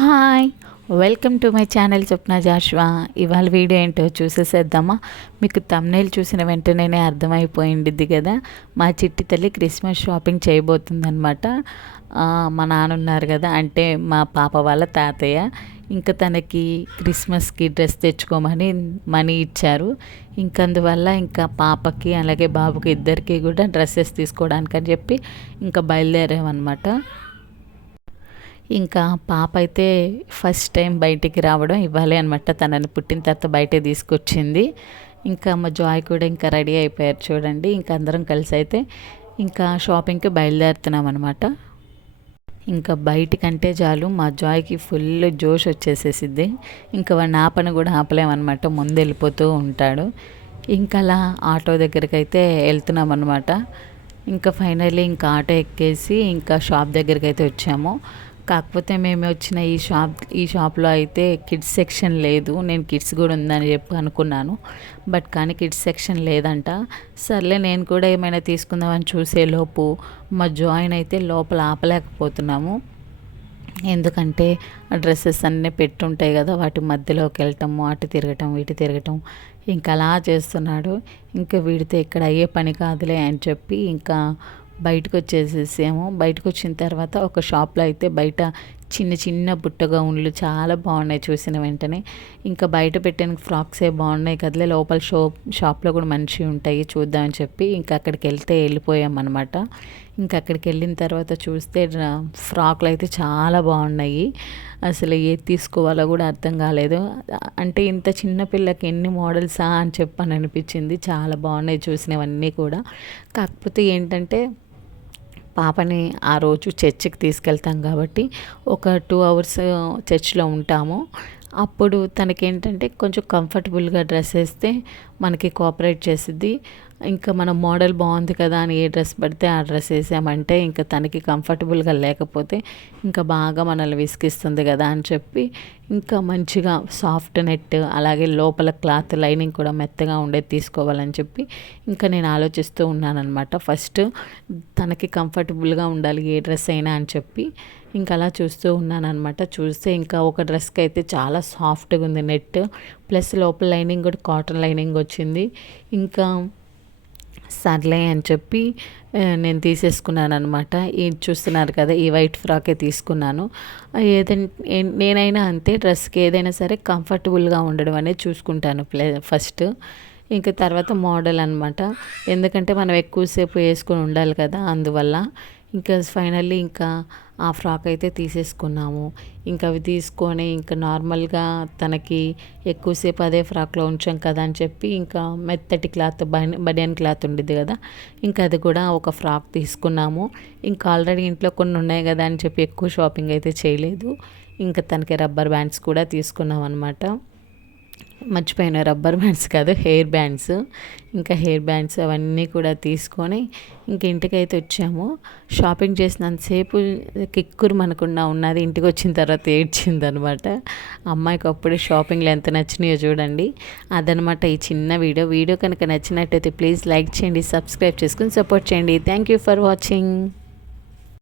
Hi welcome to my channel Swapna Joshua. ఇవాళ video ఏంటో చూసేసేద్దామా? మీకు తమ్నేల్ చూసిన వెంటనే అర్థమైపోయింది కదా. మా చిట్టి తల్లి క్రిస్మస్ షాపింగ్ చేయబోతుందనమాట మా నాన్న ఉన్నారు కదా అంటే మా పాప వాళ్ళ తాతయ్య. ఇంకా తనకి క్రిస్మస్కి డ్రెస్ తెచ్చుకోమని మనీ ఇచ్చారు. ఇంకా అందువల్ల ఇంకా పాపకి అలాగే బాబుకి ఇద్దరికి కూడా డ్రెస్సెస్ తీసుకోవడానికి అని చెప్పి ఇంకా బయలుదేరామన్నమాట. ఇంకా పాప అయితే ఫస్ట్ టైం బయటికి రావడం ఇవ్వాలి అనమాట తనని పుట్టిన తర్వాత బయటే తీసుకొచ్చింది. ఇంకా మా జాయ్ కూడా ఇంకా రెడీ అయిపోయారు చూడండి. ఇంకా అందరం కలిసి అయితే ఇంకా షాపింగ్కి బయలుదేరుతున్నాం అనమాట ఇంకా బయటికంటే చాలు మా జాయ్కి ఫుల్ జోష్ వచ్చేసేసిద్ది. ఇంకా వాడిని ఆపని కూడా ఆపలేమన్నమాట ముందు వెళ్ళిపోతూ ఉంటాడు. ఇంకా అలా ఆటో దగ్గరికి అయితే వెళ్తున్నాం అనమాట ఇంకా ఫైనల్లీ ఇంకా ఆటో ఎక్కేసి ఇంకా షాప్ దగ్గరికి అయితే వచ్చాము. కాకపోతే మేము వచ్చిన ఈ షాప్ ఈ షాప్లో అయితే కిడ్స్ సెక్షన్ లేదు. నేను కిడ్స్ కూడా ఉందని చెప్పి అనుకున్నాను. బట్ కానీ కిడ్స్ సెక్షన్ లేదంట. సర్లే నేను కూడా ఏమైనా తీసుకుందామని చూసేలోపు మా జాయిన్ అయితే లోపల ఆపలేకపోతున్నాము. ఎందుకంటే ఆ డ్రెస్సెస్ అన్నీ పెట్టుంటాయి కదా వాటి మధ్యలోకి వెళ్ళటము అటు తిరగటం ఇటు తిరగటం. ఇంకా అలా చేస్తున్నాడు. ఇంకా వీడితే ఇక్కడ అయ్యే పని కాదులే అని చెప్పి ఇంకా బయటకు వచ్చేసేసాము బయటకు వచ్చిన తర్వాత ఒక షాప్లో అయితే బయట చిన్న చిన్న బుట్టగౌన్లు చాలా బాగున్నాయి చూసిన వెంటనే. ఇంకా బయట పెట్టిన ఫ్రాక్సే బాగున్నాయి కదలే. లోపల షో షాప్లో కూడా మంచివి ఉంటాయి చూద్దామని చెప్పి ఇంకా అక్కడికి వెళ్తే వెళ్ళిపోయామన్నమాట. ఇంకా అక్కడికి వెళ్ళిన తర్వాత చూస్తే ఫ్రాక్లు అయితే చాలా బాగున్నాయి. అసలు ఏది తీసుకోవాలో కూడా అర్థం కాలేదు. అంటే ఇంత చిన్న పిల్లకి ఎన్ని మోడల్సా అని చెప్పని అనిపించింది. చాలా బాగున్నాయి చూసినవన్నీ కూడా. కాకపోతే ఏంటంటే పాపని ఆ రోజు చర్చికి తీసుకెళ్తాం కాబట్టి ఒక టూ అవర్స్ చర్చ్లో ఉంటాము. అప్పుడు తనకేంటంటే కొంచెం కంఫర్టబుల్గా డ్రెస్ వేస్తే మనకి కోఆపరేట్ చేసిద్ది. ఇంకా మన మోడల్ బాగుంది కదా అని ఏ డ్రెస్ పడితే ఆ డ్రెస్ వేసామంటే ఇంకా తనకి కంఫర్టబుల్గా లేకపోతే ఇంకా బాగా మనల్ని విసిగిస్తుంది కదా అని చెప్పి ఇంకా మంచిగా సాఫ్ట్ నెట్ అలాగే లోపల క్లాత్ లైనింగ్ కూడా మెత్తగా ఉండేది తీసుకోవాలని చెప్పి ఇంకా నేను ఆలోచిస్తూ ఉన్నానమాట ఫస్ట్ తనకి కంఫర్టబుల్గా ఉండాలి ఏ డ్రెస్ అయినా అని చెప్పి ఇంకా అలా చూస్తూ ఉన్నాను అనమాట చూస్తే ఇంకా ఒక డ్రెస్కి అయితే చాలా సాఫ్ట్గా ఉంది నెట్ ప్లస్ లోపల లైనింగ్ కూడా కాటన్ లైనింగ్ వచ్చింది. ఇంకా సర్లే అని చెప్పి నేను తీసేసుకున్నాను అనమాట ఈ చూస్తున్నారు కదా ఈ వైట్ ఫ్రాకే తీసుకున్నాను. ఏదైనా నేనైనా అంతే డ్రెస్కి ఏదైనా సరే కంఫర్టబుల్గా ఉండడం అనేది చూసుకుంటాను ప్లే ఫస్ట్. ఇంకా తర్వాత మోడల్ అనమాట ఎందుకంటే మనం ఎక్కువసేపు వేసుకొని ఉండాలి కదా అందువల్ల. ఇంకా ఫైనల్లీ ఇంకా ఆ ఫ్రాక్ అయితే తీసేసుకున్నాము. ఇంకా అవి తీసుకొని ఇంకా నార్మల్గా తనకి ఎక్కువసేపు అదే ఫ్రాక్లో ఉంచాం కదా అని చెప్పి ఇంకా మెత్తటి క్లాత్ బనియన్ క్లాత్ ఉండేది కదా ఇంకా అది కూడా ఒక ఫ్రాక్ తీసుకున్నాము. ఇంకా ఆల్రెడీ ఇంట్లో కొన్ని ఉన్నాయి కదా అని చెప్పి ఎక్కువ షాపింగ్ అయితే చేయలేదు. ఇంకా తనకి రబ్బర్ బ్యాండ్స్ కూడా తీసుకున్నాం అనమాట మర్చిపోయిన. రబ్బర్ బ్యాండ్స్ కాదు హెయిర్ బ్యాండ్స్. ఇంకా హెయిర్ బ్యాండ్స్ అవన్నీ కూడా తీసుకొని ఇంక ఇంటికైతే వచ్చాము. షాపింగ్ చేసినంతసేపు కిక్కురు మనకుండా ఉన్నది ఇంటికి వచ్చిన తర్వాత ఏడ్చింది అనమాట అమ్మాయికి అప్పుడే షాపింగ్లు ఎంత నచ్చినాయో చూడండి. అదనమాట ఈ చిన్న వీడియో. వీడియో కనుక నచ్చినట్టయితే ప్లీజ్ లైక్ చేయండి సబ్స్క్రైబ్ చేసుకుని సపోర్ట్ చేయండి. Thank you for watching.